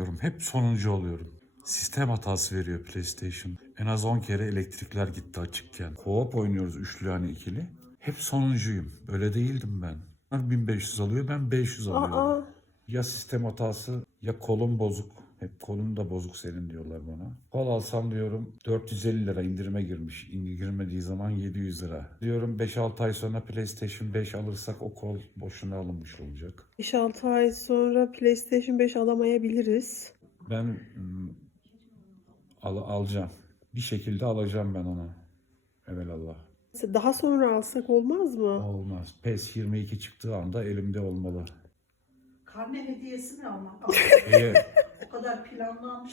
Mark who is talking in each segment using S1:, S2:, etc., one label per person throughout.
S1: yapamıyorum. Hep sonuncu oluyorum. Sistem hatası veriyor PlayStation. En az 10 kere elektrikler gitti açıkken. Co-op oynuyoruz üçlü hani ikili. Hep sonuncuyum. Öyle değildim ben. 1500 alıyor, ben 500 alıyorum.
S2: Aa,
S1: Ya sistem hatası ya kolum bozuk. Hep kolun da bozuk senin diyorlar bana. Kol alsam diyorum 450 lira indirime girmiş. Girmediği zaman 700 lira. Diyorum 5-6 ay sonra PlayStation 5 alırsak o kol boşuna alınmış olacak.
S2: 5-6 ay sonra PlayStation 5 alamayabiliriz.
S1: Ben alacağım. Bir şekilde alacağım ben onu. Evelallah.
S2: Daha sonra alsak olmaz mı?
S1: Olmaz. PES 22 çıktığı anda elimde olmalı.
S3: Karne hediyesi mi ama?
S1: Şeyi,
S3: O kadar planlanmış.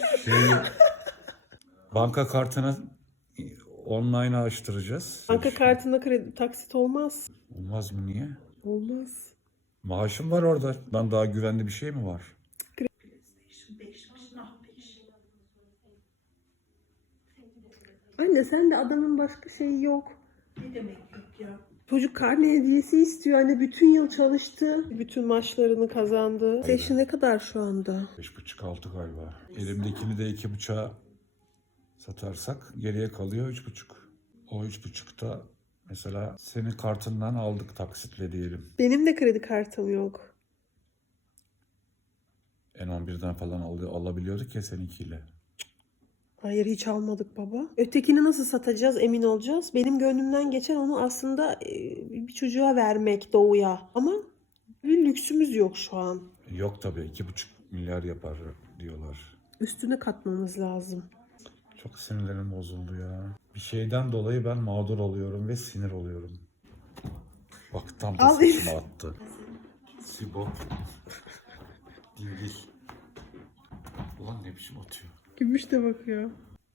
S1: banka kartını online açtıracağız.
S2: Banka kartına kredi taksit olmaz.
S1: Olmaz mı, niye?
S2: Olmaz.
S1: Maaşım var orada. Ben daha güvenli bir şey mi var?
S3: PlayStation 5'miş, nah 5.
S2: Anne sen de adamın başka şeyi yok.
S3: Ne demek yok ya?
S2: Çocuk karne hediyesi istiyor. Anne bütün yıl çalıştı. Bütün maçlarını kazandı. Yaşı ne kadar şu anda?
S1: 5,5-6 galiba. Elimdekini de 2,5'a satarsak geriye kalıyor 3,5. O 3,5'ta mesela senin kartından aldık taksitle diyelim.
S2: Benim de kredi kartım yok.
S1: N11'den falan alabiliyorduk ya seninkiyle.
S2: Hayır hiç almadık baba. Ötekini nasıl satacağız emin olacağız. Benim gönlümden geçen onu aslında bir çocuğa vermek doğuya. Ama bir lüksümüz yok şu an.
S1: Yok tabii 2,5 milyar yapar diyorlar.
S2: Üstüne katmamız lazım.
S1: Çok sinirlerim bozuldu ya. Bir şeyden dolayı ben mağdur oluyorum ve sinir oluyorum. Bak tam da
S2: Al
S1: saçıma attı. Sibo. Dingil. Ulan ne biçim atıyor.
S2: Gümüş de bakıyor.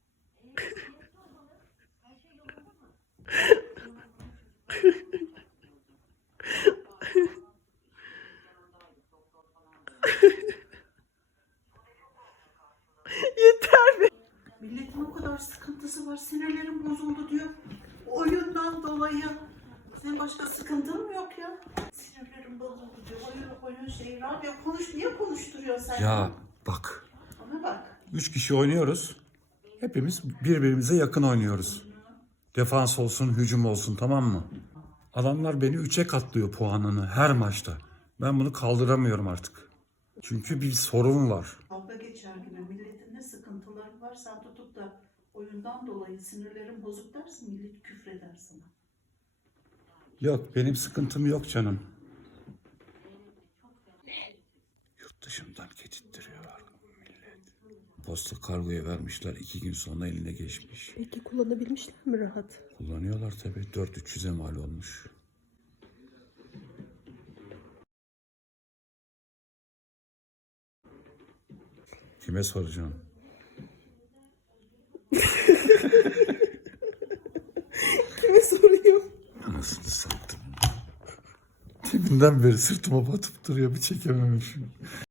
S2: Yeter be.
S3: Milletin o kadar sıkıntısı var. Sinirlerim bozuldu diyor. Oyundan dolayı. Senin başka sıkıntın mı yok ya? Sinirlerim bozuldu diyor. Oyun şey, radyo konuş. Niye konuşturuyor sen?
S1: Ya bak.
S3: Ona bak.
S1: 3 kişi oynuyoruz. Hepimiz birbirimize yakın oynuyoruz. Defans olsun, hücum olsun, tamam mı? Adamlar beni 3'e katlıyor puanını her maçta. Ben bunu kaldıramıyorum artık. Çünkü bir sorun var.
S3: Dalga geçer gibi. Milletin ne sıkıntıları var. Sen tutup da oyundan dolayı sinirlerim bozuk dersin. Millet küfreder sana.
S1: Yok, benim sıkıntım yok canım. Yurt dışından getirtiyorlar millet. Posta kargoya vermişler, 2 gün sonra eline geçmiş.
S2: Peki kullanabilmişler mi rahat?
S1: Kullanıyorlar tabii, 4.300'e mal olmuş. Kime soracağım?
S2: Kime sorayım?
S1: Anasını sattım. Deminden beri sırtıma batıp duruyor, bir çekememişim.